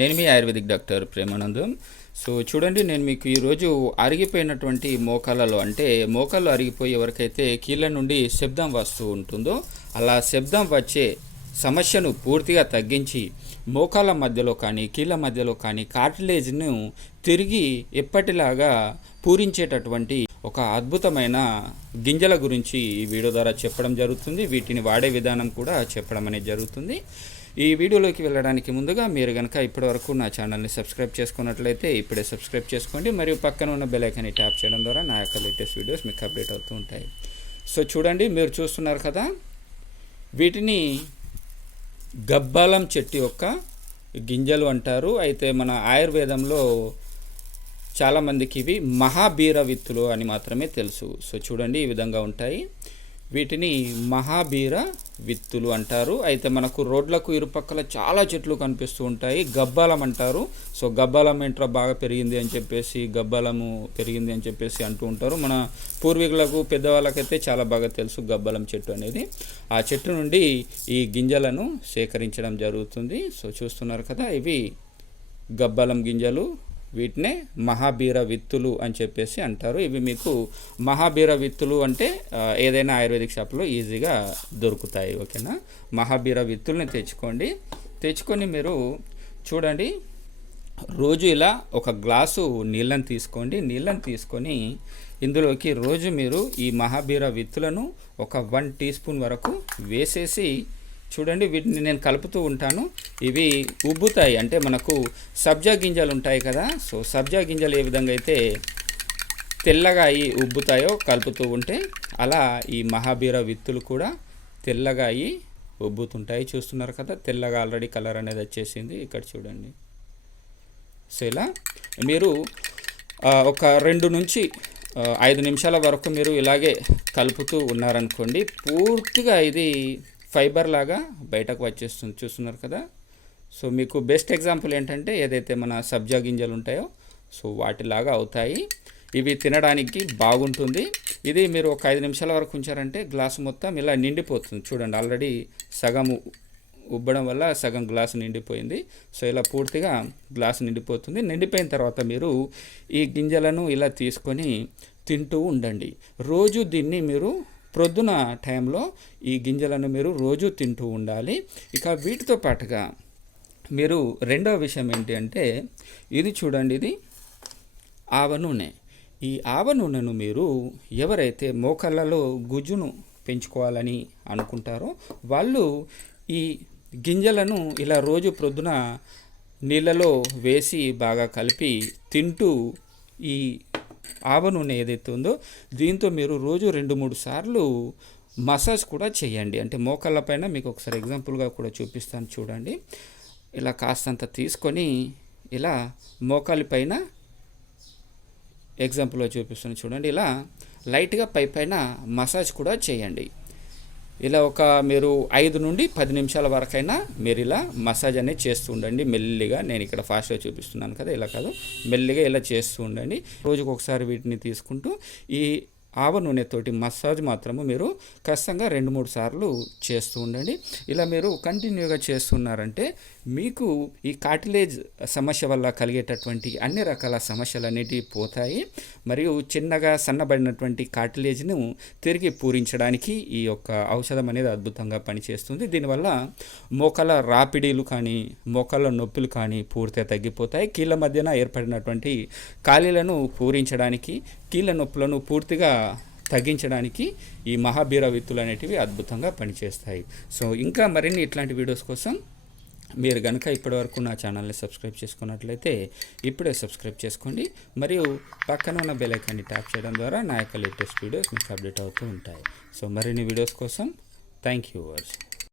నేను మీ ayurvedic doctor Premanandam. So చూడండి నేను మీకు ఈరోజు అరిగిపోయినటువంటి మోకాలలో అంటే మోకాళ్ళు అరిగిపోయే ఎవరికైతే కీళ్ళ నుండి శబ్దం వస్తూ ఉంటుందో అలా శబ్దం వచ్చే సమస్యను పూర్తిగా తగ్గించి మోకాళ్ళ మధ్యలో కానీ కీళ్ళ మధ్యలో కానీ కార్టిలేజ్ను తిరిగి ఎప్పటిలాగా పూరించేటటువంటి ఒక అద్భుతమైన గింజల గురించి ఈ వీడియో ద్వారా చెప్పడం జరుగుతుంది. వీటిని వాడే విధానం కూడా చెప్పడం అనేది జరుగుతుంది. ఈ వీడియోలోకి వెళ్ళడానికి ముందుగా మీరు కనుక ఇప్పటివరకు నా ఛానల్ని సబ్స్క్రైబ్ చేసుకున్నట్లయితే ఇప్పుడే సబ్స్క్రైబ్ చేసుకోండి మరియు పక్కన ఉన్న బెలైకన్ని ట్యాప్ చేయడం ద్వారా నా యొక్క లేటెస్ట్ వీడియోస్ మీకు అప్డేట్ అవుతూ ఉంటాయి. సో చూడండి మీరు చూస్తున్నారు కదా వీటిని గబ్బాలం చెట్టు యొక్క గింజలు అంటారు. అయితే మన ఆయుర్వేదంలో చాలామందికి ఇవి మహాబీర విత్తులు అని మాత్రమే తెలుసు. సో చూడండి ఈ విధంగా ఉంటాయి. వీటిని మహాబీర విత్తులు అంటారు. అయితే మనకు రోడ్లకు ఇరుపక్కల చాలా చెట్లు కనిపిస్తూ ఉంటాయి. గబ్బాలం అంటారు. సో గబ్బాలం ఏంట్రా బాగా పెరిగింది అని చెప్పేసి గబ్బాలము పెరిగింది అని చెప్పేసి అంటూ ఉంటారు. మన పూర్వీకులకు పెద్దవాళ్ళకైతే చాలా బాగా తెలుసు గబ్బాలం చెట్టు అనేది. ఆ చెట్టు నుండి ఈ గింజలను సేకరించడం జరుగుతుంది. సో చూస్తున్నారు కదా ఇవి గబ్బాలం గింజలు. వీటినే మహాబీర విత్తులు అని చెప్పేసి అంటారు. ఇవి మీకు మహాబీర విత్తులు అంటే ఏదైనా ఆయుర్వేదిక్ షాప్లో ఈజీగా దొరుకుతాయి ఓకేనా? మహాబీర విత్తుల్ని తెచ్చుకోండి. తెచ్చుకొని మీరు చూడండి రోజు ఇలా ఒక గ్లాసు నీళ్ళని తీసుకోండి. నీళ్ళని తీసుకొని ఇందులోకి రోజు మీరు ఈ మహాబీర విత్తులను ఒక వన్ టీ స్పూన్ వరకు వేసేసి చూడండి వీటిని నేను కలుపుతూ ఉంటాను. ఇవి ఉబ్బుతాయి. అంటే మనకు సబ్జా గింజలు ఉంటాయి కదా సో సబ్జా గింజలు ఏ విధంగా అయితే తెల్లగా అయి ఉబ్బుతాయో కలుపుతూ ఉంటే అలా ఈ మహాబీర విత్తులు కూడా తెల్లగా అయి ఉబ్బుతుంటాయి. చూస్తున్నారు కదా తెల్లగా ఆల్రెడీ కలర్ అనేది వచ్చేసింది. ఇక్కడ చూడండి. సో ఇలా మీరు ఒక రెండు నుంచి ఐదు నిమిషాల వరకు మీరు ఇలాగే కలుపుతూ ఉన్నారనుకోండి పూర్తిగా ఇది ఫైబర్ లాగా బయటకు వచ్చేస్తుంది. చూస్తున్నారు కదా? సో మీకు బెస్ట్ ఎగ్జాంపుల్ ఏంటంటే ఏదైతే మన సబ్జా గింజలు ఉంటాయో సో వాటిలాగా అవుతాయి. ఇవి తినడానికి బాగుంటుంది. ఇది మీరు ఒక ఐదు నిమిషాల వరకు ఉంచారంటే గ్లాస్ మొత్తం ఇలా నిండిపోతుంది. చూడండి ఆల్రెడీ సగం ఉబ్బడం వల్ల సగం గ్లాసు నిండిపోయింది. సో ఇలా పూర్తిగా గ్లాసు నిండిపోతుంది. నిండిపోయిన తర్వాత మీరు ఈ గింజలను ఇలా తీసుకొని తింటూ ఉండండి. రోజు దీన్ని మీరు ప్రొద్దున టైంలో ఈ గింజలను మీరు రోజు తింటూ ఉండాలి. ఇక వీటితో పాటుగా మీరు రెండవ విషయం ఏంటి అంటే ఇది చూడండి ఇది ఆవ నూనె. ఈ ఆవ నూనెను మీరు ఎవరైతే మోకళ్ళలో గుజ్జును పెంచుకోవాలని అనుకుంటారో వాళ్ళు ఈ గింజలను ఇలా రోజు ప్రొద్దున నీళ్ళలో వేసి బాగా కలిపి తింటూ ఈ ఆవ నూనె ఏదైతే ఉందో దీంతో మీరు రోజు రెండు మూడు సార్లు మసాజ్ కూడా చేయండి. అంటే మోకాళ్ళ పైన మీకు ఒకసారి ఎగ్జాంపుల్గా కూడా చూపిస్తాను చూడండి. ఇలా కాస్తంత తీసుకొని ఇలా మోకాలి పైన ఎగ్జాంపుల్లో చూపిస్తున్నాను చూడండి ఇలా లైట్గా పై పైన మసాజ్ కూడా చేయండి. ఇలా ఒక మీరు ఐదు నుండి పది నిమిషాల వరకైనా మీరు ఇలా మసాజ్ అనేది చేస్తూ ఉండండి. మెల్లిగా నేను ఇక్కడ ఫాస్ట్గా చూపిస్తున్నాను కదా ఇలా కాదు. మెల్లిగా ఇలా చేస్తూ ఉండండి. రోజుకు ఒకసారి వీటిని తీసుకుంటూ ఈ ఆవ నూనెతోటి మసాజ్ మాత్రము మీరు ఖచ్చితంగా రెండు మూడు సార్లు చేస్తూ ఉండండి. ఇలా మీరు కంటిన్యూగా చేస్తున్నారంటే మీకు ఈ కార్టిలేజ్ సమస్య వల్ల కలిగేటటువంటి అన్ని రకాల సమస్యలు అనేటివి పోతాయి. మరియు చిన్నగా సన్నబడినటువంటి కార్టిలేజ్ను తిరిగి పూరించడానికి ఈ యొక్క ఔషధం అనేది అద్భుతంగా పనిచేస్తుంది. దీనివల్ల మోకాల రాపిడీలు కానీ మోకాల నొప్పులు కానీ పూర్తిగా తగ్గిపోతాయి. కీళ్ళ మధ్యన ఏర్పడినటువంటి ఖాళీలను పూరించడానికి కీళ్ళ నొప్పులను పూర్తిగా తగ్గించడానికి ఈ మహాబీర విత్తులు అనేటివి అద్భుతంగా పనిచేస్తాయి. సో ఇంకా మరిన్ని ఇట్లాంటి వీడియోస్ కోసం మీరు కనుక ఇప్పటివరకు నా ఛానల్ని సబ్స్క్రైబ్ చేసుకున్నట్లయితే ఇప్పుడే సబ్స్క్రైబ్ చేసుకోండి. మరియు పక్కన ఉన్న బెలైకాన్ని ట్యాప్ చేయడం ద్వారా నా యొక్క లేటెస్ట్ వీడియోస్ మీకు అప్డేట్ అవుతూ ఉంటాయి. సో మరిన్ని వీడియోస్ కోసం థ్యాంక్ యూ వర్స్